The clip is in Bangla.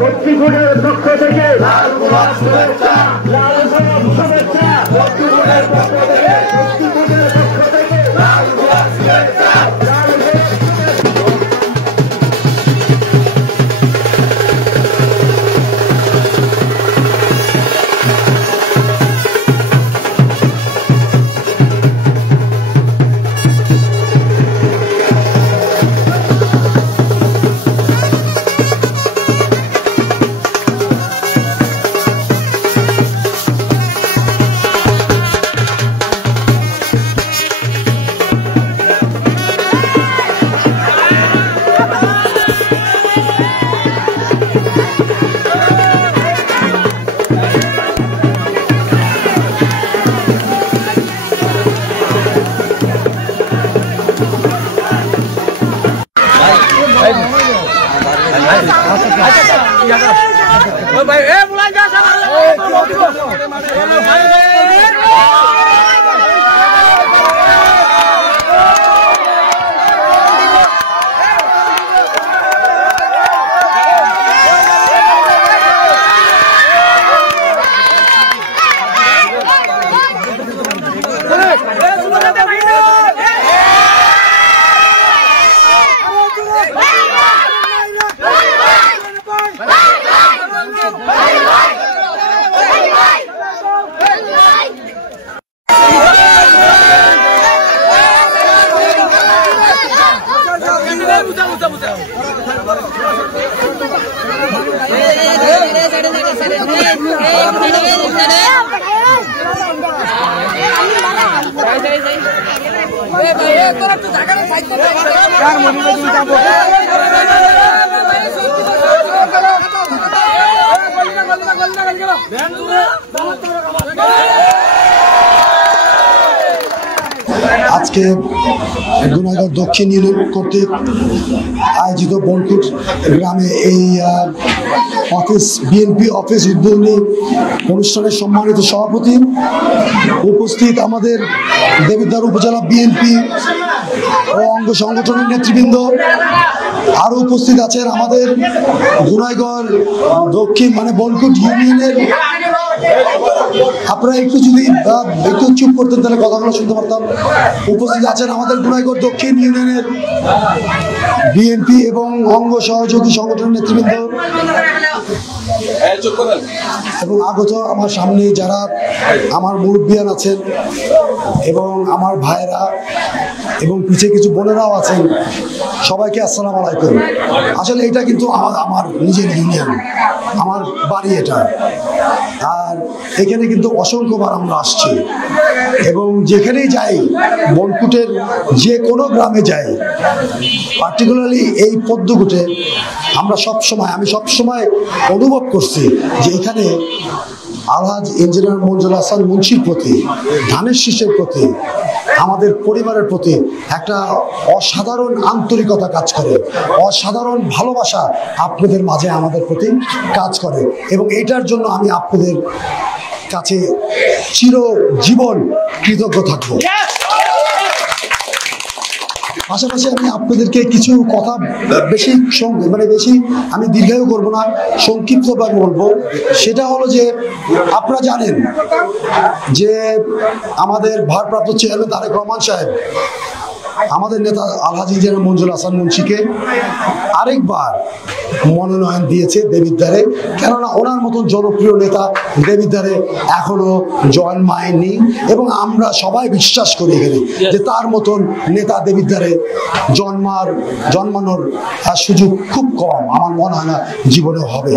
দক্ষিণের পক্ষ থেকে লাল গোলাপ শুভেচ্ছা, লাল গোলাপ শুভেচ্ছা। দক্ষিণের পক্ষ থেকে, দক্ষিণের পক্ষ থেকে লাল গোলাপ শুভেচ্ছা, লাল গোলাপ আজকে গুনাইগাঁও দক্ষিণ ইউনিয়ন কর্তৃক আয়োজিত বনকুট গ্রামে এই অফিস বিএনপি অফিস উদ্বোধনী অনুষ্ঠানের সম্মানিত সভাপতি, উপস্থিত আমাদের দেবিদ্বার উপজেলা বিএনপি ও অঙ্গ সংগঠনের নেতৃবৃন্দ, আরো উপস্থিত আছেন আমাদের গুনাইগাঁও দক্ষিণ বনকুট ইউনিয়নের। আপনারা একটু যদি একটু চুপ করতেন তাহলে কথাগুলো শুনতে পারতাম। উপস্থিত আছেন আমাদের গুনাইগাঁও দক্ষিণ ইউনিয়নের বিএনপি এবং অঙ্গ সহযোগী সংগঠনের নেতৃবৃন্দ এবং আগত আমার সামনে যারা আমার মুরব্বিয়ান আছেন এবং আমার ভাইরা এবং পিছিয়ে কিছু বোনেরাও আছেন, সবাইকে আসসালামু আলাইকুম। আসলে এটা কিন্তু আমার নিজের ইউনিয়ন, আমার বাড়ি এটা, আর এখানে কিন্তু অসংখ্যবার আমরা আসছি এবং যেখানেই যাই, বনকুটের যে কোনো গ্রামে যাই, পার্টিকুলারলি এই পদ্মকুটে আমি সবসময় অনুভব করছি যে এখানে আলহাজ ইঞ্জিনিয়ার মঞ্জুর হাসান মুন্সির প্রতি, ধানের শীষের প্রতি, আমাদের পরিবারের প্রতি একটা অসাধারণ আন্তরিকতা কাজ করে, অসাধারণ ভালোবাসা আপনাদের মাঝে আমাদের প্রতি কাজ করে এবং এটার জন্য আমি আপনাদের কাছে চিরজীবন কৃতজ্ঞ থাকবো। পাশাপাশি আমি আপনাদেরকে কিছু কথা বেশি আমি দীর্ঘায়ু করবো না, সংক্ষিপ্তভাবে বলবো। সেটা হলো যে আপনারা জানেন যে আমাদের ভারপ্রাপ্ত চেয়ারম্যান তারেক রহমান সাহেব আমাদের নেতা আলহাজ ইঞ্জিনিয়ার মঞ্জুর হাসান মুন্সিকে আরেকবার মনোনয়ন দিয়েছে দেবিদ্বারে, কেননা ওনার মতন জনপ্রিয় নেতা দেবিদ্বারে এখনো জন্মায়নি এবং আমরা সবাই বিশ্বাস করি এখানে যে তার মতন নেতা দেবিদ্বারে জন্মানোর সুযোগ খুব কম, আমার মনে হয় না জীবনেও হবে।